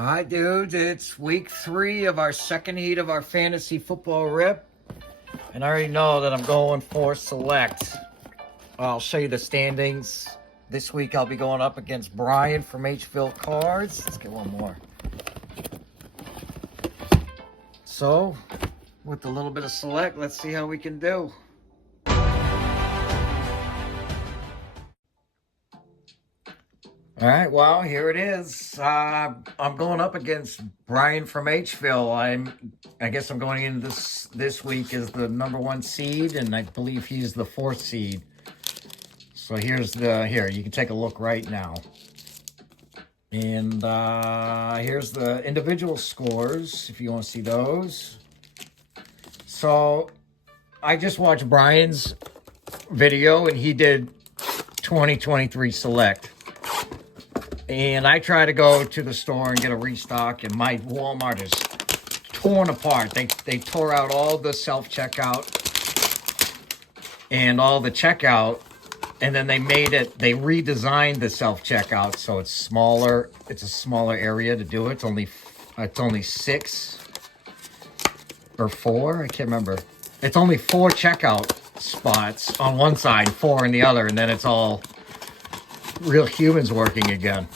Hi, dudes. It's week 3 of our second heat of our fantasy football rip. And I already know that I'm going for select. I'll show you the standings. This week I'll be going up against Brian from Hvillecards. Let's get one more. So, with a little bit of select, let's see how we can do. All right, well, here it is. I'm going up against Brian from Hville. I guess I'm going into this week as the #1 seed, and I believe he's the 4th seed. So here you can take a look right now. And here's the individual scores, if you want to see those. So I just watched Brian's video, and he did 2023 select. And I try to go to the store and get a restock, and my Walmart is torn apart. They tore out all the self-checkout and all the checkout, and then they redesigned the self-checkout so it's smaller. It's a smaller area to do it. It's only 6 or 4. I can't remember. It's only 4 checkout spots on one side, 4 on the other, and then it's all real humans working again.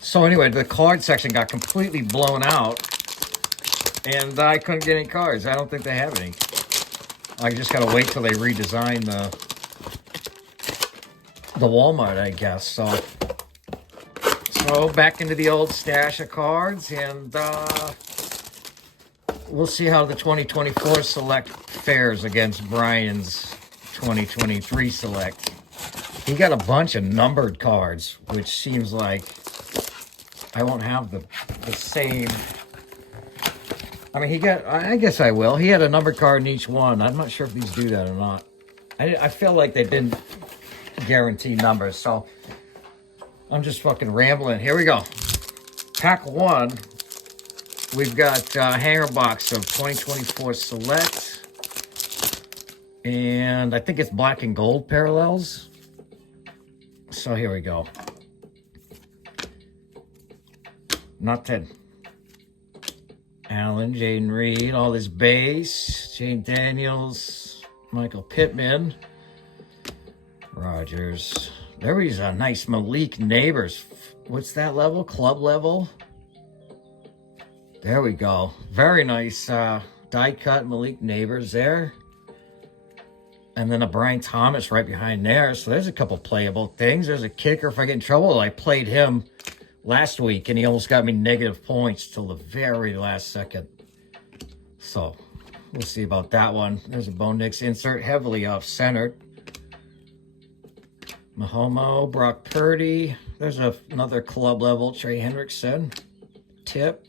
So anyway, the card section got completely blown out, and I couldn't get any cards. I don't think they have any. I just gotta wait till they redesign the Walmart, I guess. So back into the old stash of cards, and we'll see how the 2024 select fares against Brian's 2023 select. He got a bunch of numbered cards, which seems like I won't have the same. I mean, I guess I will. He had a numbered card in each one. I'm not sure if these do that or not. I feel like they didn't guarantee numbers, so I'm just fucking rambling. Here we go. Pack 1. We've got a hanger box of 2024 select. And I think it's black and gold parallels. So here we go. Not 10. Allen, Jaden Reed, all this base. Jane Daniels, Michael Pittman, Rogers. There is a nice Malik Neighbors. What's that level? Club level. There we go. Very nice die cut Malik Neighbors there. And then a Brian Thomas right behind there. So there's a couple playable things. There's a kicker. If I get in trouble, I played him last week, and he almost got me negative points till the very last second. So we'll see about that one. There's a Bo Nix insert, heavily off-centered. Mahomo, Brock Purdy. There's another club level, Trey Hendrickson. Tip.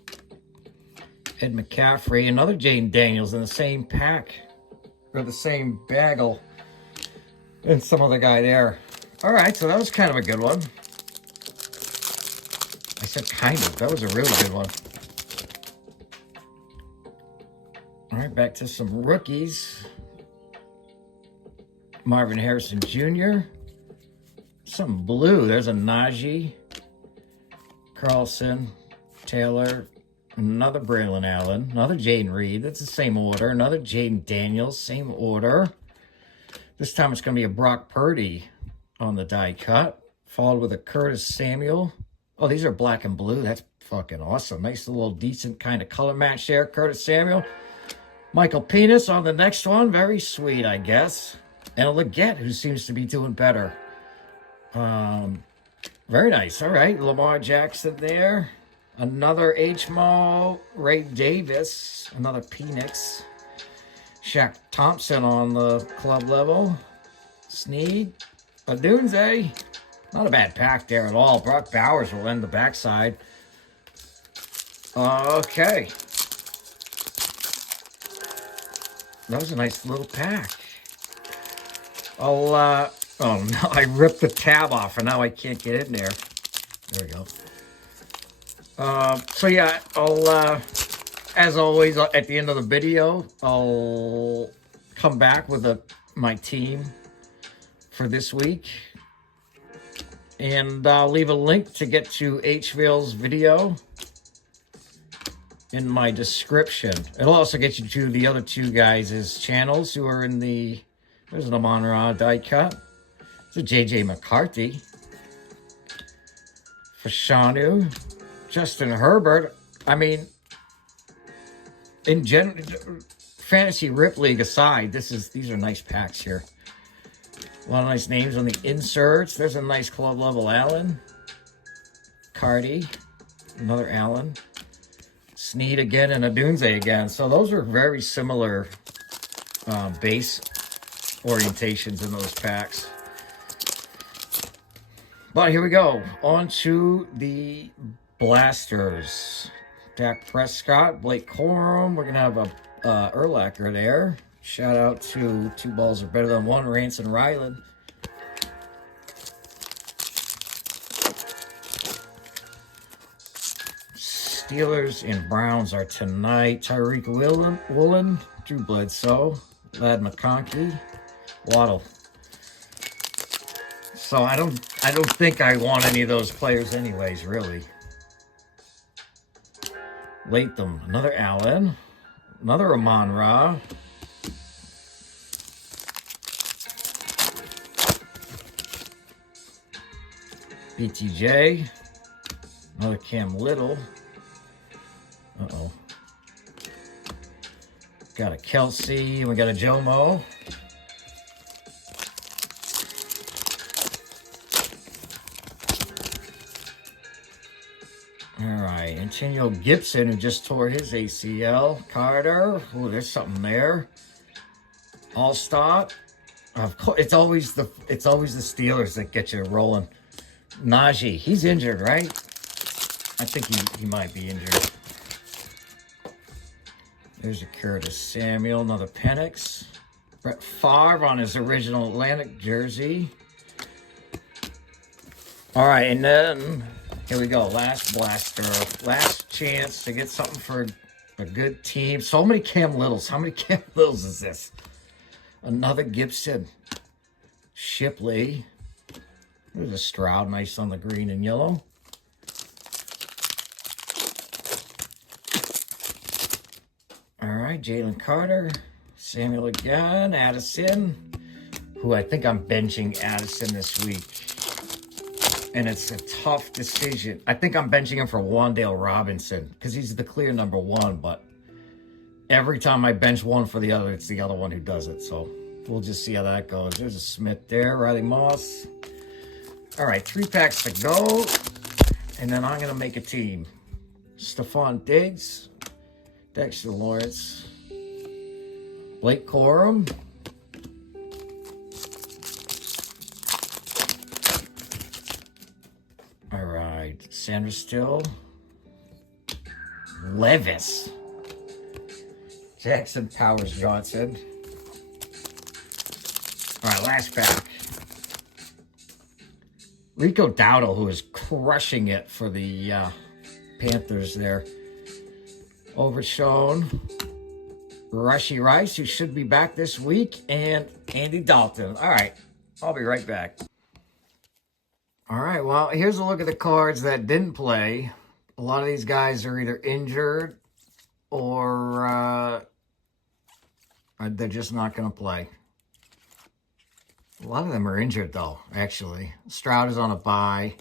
Ed McCaffrey. Another Jaden Daniels in the same pack. Or the same bagel, and some other guy there. All right, so that was kind of a good one. I said kind of. That was a really good one. All right, back to some rookies. Marvin Harrison Jr. Some blue. There's a Najee. Carlson. Taylor. Another Braylon Allen. Another Jaden Reed. That's the same order. Another Jaden Daniels. Same order. This time it's going to be a Brock Purdy on the die cut. Followed with a Curtis Samuel. Oh, these are black and blue. That's fucking awesome. Nice little decent kind of color match there. Curtis Samuel. Michael Penis on the next one. Very sweet, I guess. And a Leggett, who seems to be doing better. Very nice. All right. Lamar Jackson there. Another HMO, Ray Davis, another Penix, Shaq Thompson on the club level, Snead, a Dunze, not a bad pack there at all. Brock Bowers will end the backside. Okay. That was a nice little pack. Oh no, I ripped the tab off and now I can't get in there. There we go. So yeah, I'll, as always, at the end of the video, I'll come back with my team for this week. And I'll leave a link to get to Hville's video in my description. It'll also get you to the other two guys' channels who are in the... There's an Amon-Ra die cut. It's a JJ McCarthy. Fashanu. Justin Herbert. I mean, in general, Fantasy Rip League aside, these are nice packs here. A lot of nice names on the inserts. There's a nice club level Allen. Cardi. Another Allen. Snead again and Adunze again. So those are very similar base orientations in those packs. But here we go. On to the blasters. Dak Prescott, Blake Corum. We're going to have a Urlacher there. Shout out to Two Balls Are Better Than One, Rance and Ryland. Steelers and Browns are tonight. Tyreek Woolen, Drew Bledsoe, Lad McConkey, Waddle. So I don't think I want any of those players anyways, really. Latham, another Allen, another Amon-Ra. BTJ, another Cam Little. Uh-oh. Got a Kelsey, and we got a Jomo. All right, Antonio Gibson, who just tore his ACL. Carter, ooh, there's something there. All-Star. Of course, it's always the Steelers that get you rolling. Najee, he's injured, right? I think he might be injured. There's a Curtis Samuel, another Penix. Brett Favre on his original Atlantic jersey. All right, and then here we go. Last blaster. Last chance to get something for a good team. So many Cam Littles. How many Cam Littles is this? Another Gibson. Shipley. There's a Stroud, nice on the green and yellow. All right, Jalen Carter, Samuel again, Addison, who I think I'm benching Addison this week. And it's a tough decision. I think I'm benching him for Wan'Dale Robinson because he's the clear number one, but every time I bench one for the other, it's the other one who does it. So we'll just see how that goes. There's a Smith there, Riley Moss. All right, 3 packs to go, and then I'm going to make a team. Stephon Diggs, Dexter Lawrence, Blake Corum, all right, Sandra Still, Levis, Jackson Powers Johnson. All right, last pack. Rico Dowdle, who is crushing it for the Panthers there. Overshown. Rashee Rice, who should be back this week. And Andy Dalton. All right, I'll be right back. All right, well, here's a look at the cards that didn't play. A lot of these guys are either injured or they're just not going to play. A lot of them are injured, though, actually. Stroud is on a bye.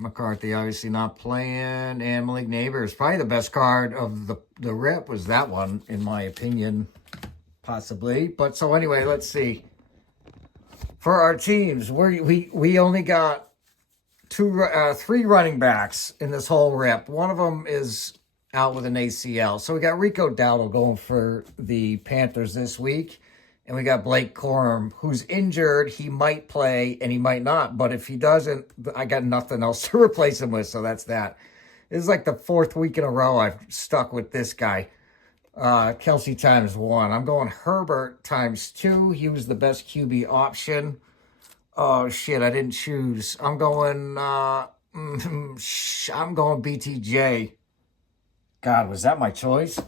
McCarthy obviously not playing. And Malik Neighbors, probably the best card of the rip was that one, in my opinion, possibly. But so anyway, let's see. For our teams, we only got 3 running backs in this whole rip. One of them is out with an ACL. So we got Rico Dowdle going for the Panthers this week. And we got Blake Corum, who's injured. He might play and he might not. But if he doesn't, I got nothing else to replace him with. So that's that. This is like the 4th week in a row I've stuck with this guy. Kelsey times 1. I'm going Herbert times 2. He was the best QB option. Oh, shit, I didn't choose. I'm going BTJ. God, was that my choice?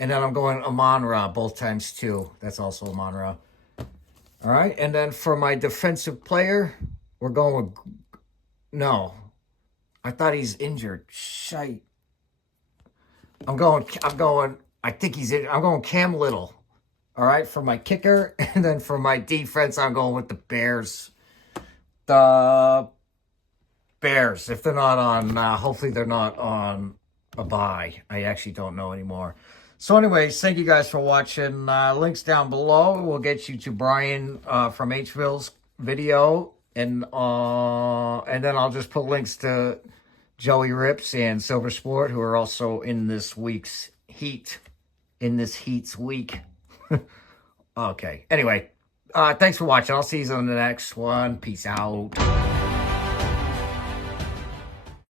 And then I'm going Amon-Ra, both times 2. That's also Amon-Ra. All right, and then for my defensive player, We're going with... No. I thought he's injured. Shite. I'm going, I think he's in. I'm going Cam Little. All right, for my kicker. And then for my defense, I'm going with the Bears. The Bears. If they're not on, hopefully they're not on a bye. I actually don't know anymore. So anyways, thank you guys for watching. Links down below will get you to Brian from Hville's video. And then I'll just put links to JoeyRips and SLVRSport, who are also in this week's heat. In this heat's week. Okay. Anyway, thanks for watching. I'll see you on the next one. Peace out.